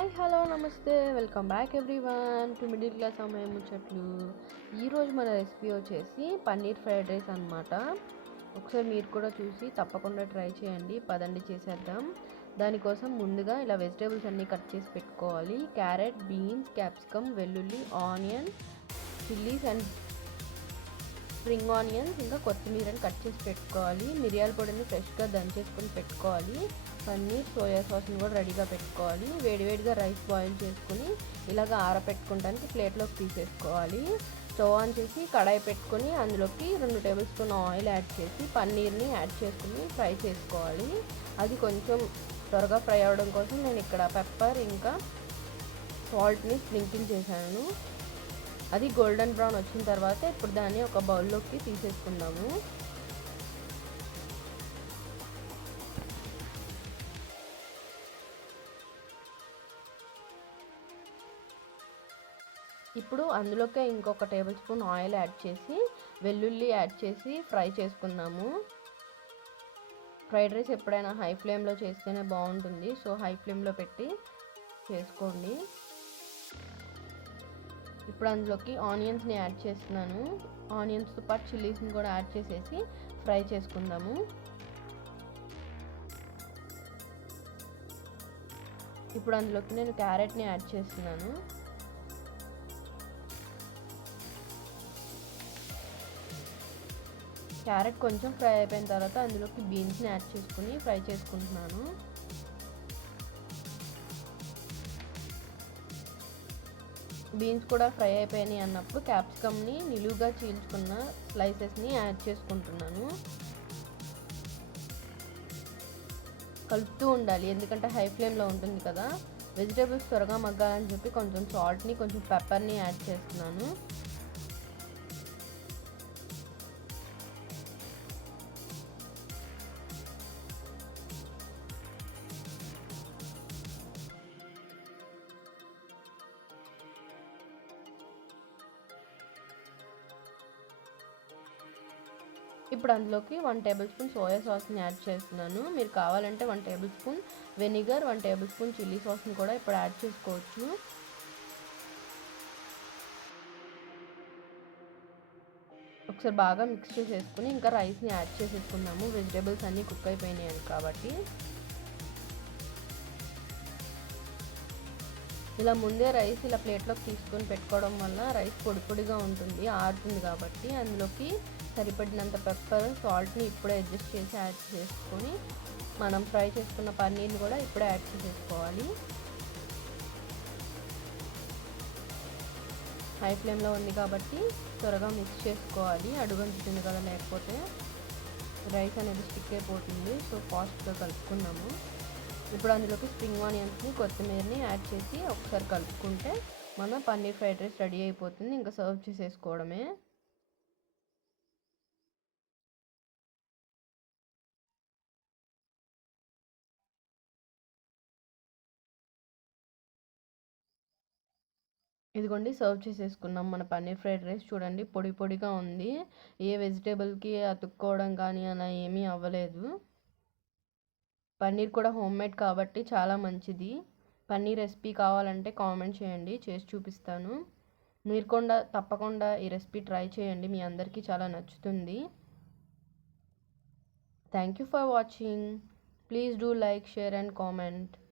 Hi hello నమస్తే welcome back everyone to middle class అమ్మాయి ముచ్చట్లు. ఈరోజు మన రెసిపీ వచ్చేసి పన్నీర్ ఫ్రైడ్ రైస్ అనమాట. ఒకసారి మీరు కూడా చూసి తప్పకుండా ట్రై చేయండి. పదండి చేసేద్దాం. దానికోసం ముందుగా ఇలా వెజిటేబుల్స్ అన్నీ కట్ చేసి పెట్టుకోవాలి. క్యారెట్, బీన్స్, క్యాప్సికమ్, వెల్లుల్లి, onion, chillies and spring onions, ఇంకా కొత్తిమీరని కట్ చేసి పెట్టుకోవాలి. మిరియాల పొడిని ఫ్రెష్గా దంచేసుకొని పెట్టుకోవాలి. పన్నీర్, సోయా సాస్ని కూడా రెడీగా పెట్టుకోవాలి. వేడివేడిగా రైస్ బాయిల్ చేసుకుని ఇలాగ ఆరపెట్టుకోవడానికి ప్లేట్లోకి తీసేసుకోవాలి. స్టవ్ ఆన్ చేసి కడాయి పెట్టుకొని అందులోకి 2 టేబుల్ స్పూన్ ఆయిల్ యాడ్ చేసి పన్నీర్ని యాడ్ చేసుకుని ఫ్రై చేసుకోవాలి. అది కొంచెం త్వరగా ఫ్రై అవ్వడం కోసం నేను ఇక్కడ పెప్పర్ ఇంకా సాల్ట్ని స్ప్రింకిల్ చేశాను. అది గోల్డెన్ బ్రౌన్ వచ్చిన తర్వాత ఇప్పుడు దాన్ని ఒక బౌల్లోకి తీసేసుకుందాము. ఇప్పుడు అందులోకే ఇంకొక టేబుల్ స్పూన్ ఆయిల్ యాడ్ చేసి వెల్లుల్లి యాడ్ చేసి ఫ్రై చేసుకుందాము. ఫ్రైడ్ రైస్ ఎప్పుడైనా హై ఫ్లేమ్లో చేస్తేనే బాగుంటుంది. సో హై ఫ్లేమ్లో పెట్టి చేసుకోండి. ఇప్పుడు అందులోకి ఆనియన్స్ని యాడ్ చేస్తున్నాను. ఆనియన్స్తో పాటు చిల్లీస్ని కూడా యాడ్ చేసేసి ఫ్రై చేసుకుందాము. ఇప్పుడు అందులోకి నేను క్యారెట్ని యాడ్ చేస్తున్నాను. క్యారెట్ కొంచెం ఫ్రై అయిపోయిన తర్వాత అందులోకి బీన్స్ని యాడ్ చేసుకుని ఫ్రై చేసుకుంటున్నాను. బీన్స్ కూడా ఫ్రై అయిపోయినాయి అన్నప్పుడు క్యాప్సికమ్ని నిలువుగా చీల్చుకున్న స్లైసెస్ని యాడ్ చేసుకుంటున్నాను. కలుపుతూ ఉండాలి, ఎందుకంటే హై ఫ్లేమ్లో ఉంటుంది కదా. వెజిటేబుల్స్ త్వరగా మగ్గాలని చెప్పి కొంచెం సాల్ట్ని కొంచెం పెప్పర్ని యాడ్ చేస్తున్నాను. ఇప్పుడు అందులోకి 1 టేబుల్ స్పూన్ సోయా సాస్ని యాడ్ చేస్తున్నాను. మీరు కావాలంటే 1 table spoon vinegar, 1 table spoon chilli సాస్ని కూడా ఇప్పుడు యాడ్ చేసుకోవచ్చు. ఒకసారి బాగా మిక్స్ చేసేసుకుని ఇంకా రైస్ని యాడ్ చేసేసుకున్నాము. వెజిటేబుల్స్ అన్నీ కుక్ అయిపోయినాయి కాబట్టి ఇలా ముందే రైస్ ఇలా ప్లేట్లోకి తీసుకొని పెట్టుకోవడం వల్ల రైస్ పొడి పొడిగా ఉంటుంది, ఆరుతుంది కాబట్టి. అందులోకి సరిపడినంత పెప్పర్, సాల్ట్ని ఇప్పుడే అడ్జస్ట్ చేసి యాడ్ చేసుకొని మనం ఫ్రై చేసుకున్న పన్నీర్ని కూడా ఇప్పుడే యాడ్ చేసేసుకోవాలి. హై ఫ్లేమ్లో ఉంది కాబట్టి త్వరగా మిక్స్ చేసుకోవాలి. అడుగంటుతుంది కదా, లేకపోతే రైస్ అనేది స్టిక్ అయిపోతుంది. సో ఫాస్ట్గా కలుపుకున్నాము. ఇప్పుడు అందులోకి స్ప్రింగ్ ఆనియన్స్ని, కొత్తిమీరని యాడ్ చేసి ఒకసారి కలుపుకుంటే మన పన్నీర్ ఫ్రైడ్ రైస్ రెడీ అయిపోతుంది. ఇంకా సర్వ్ చేసేసుకోవడమే. ఇదిగోండి, సర్వ్ చేసేసుకున్నాం మన పన్నీర్ ఫ్రైడ్ రైస్. చూడండి, పొడి పొడిగా ఉంది. ఏ వెజిటేబుల్కి అతుక్కోవడం కానీ అలా ఏమీ అవ్వలేదు. పన్నీర్ కూడా హోమ్ మేడ్ కాబట్టి చాలా మంచిది. పన్నీర్ రెసిపీ కావాలంటే కామెంట్ చేయండి, చేసి చూపిస్తాను. మీరు కూడా తప్పకుండా ఈ రెసిపీ ట్రై చేయండి, మీ అందరికీ చాలా నచ్చుతుంది. Thank you for watching. Please do like, share and comment.